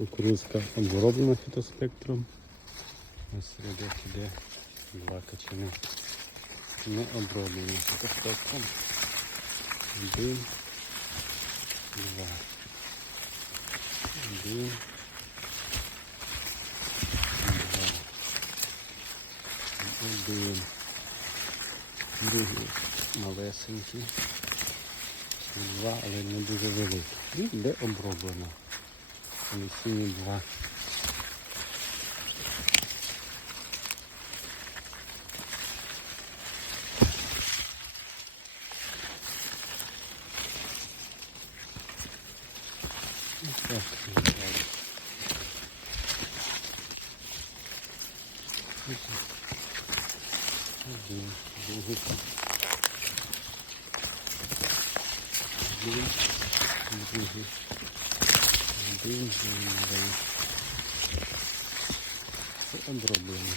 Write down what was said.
Кукурузка оброблена фітоспектром. Ось серед іде два качани. Не оброблені фітоспектром. Один, два. Один. Два. Один. Другий малесенький. Два, але не дуже великий. І де оброблено. Комісійні два. Другий. Один, другий. Один, другий. Це оброблено.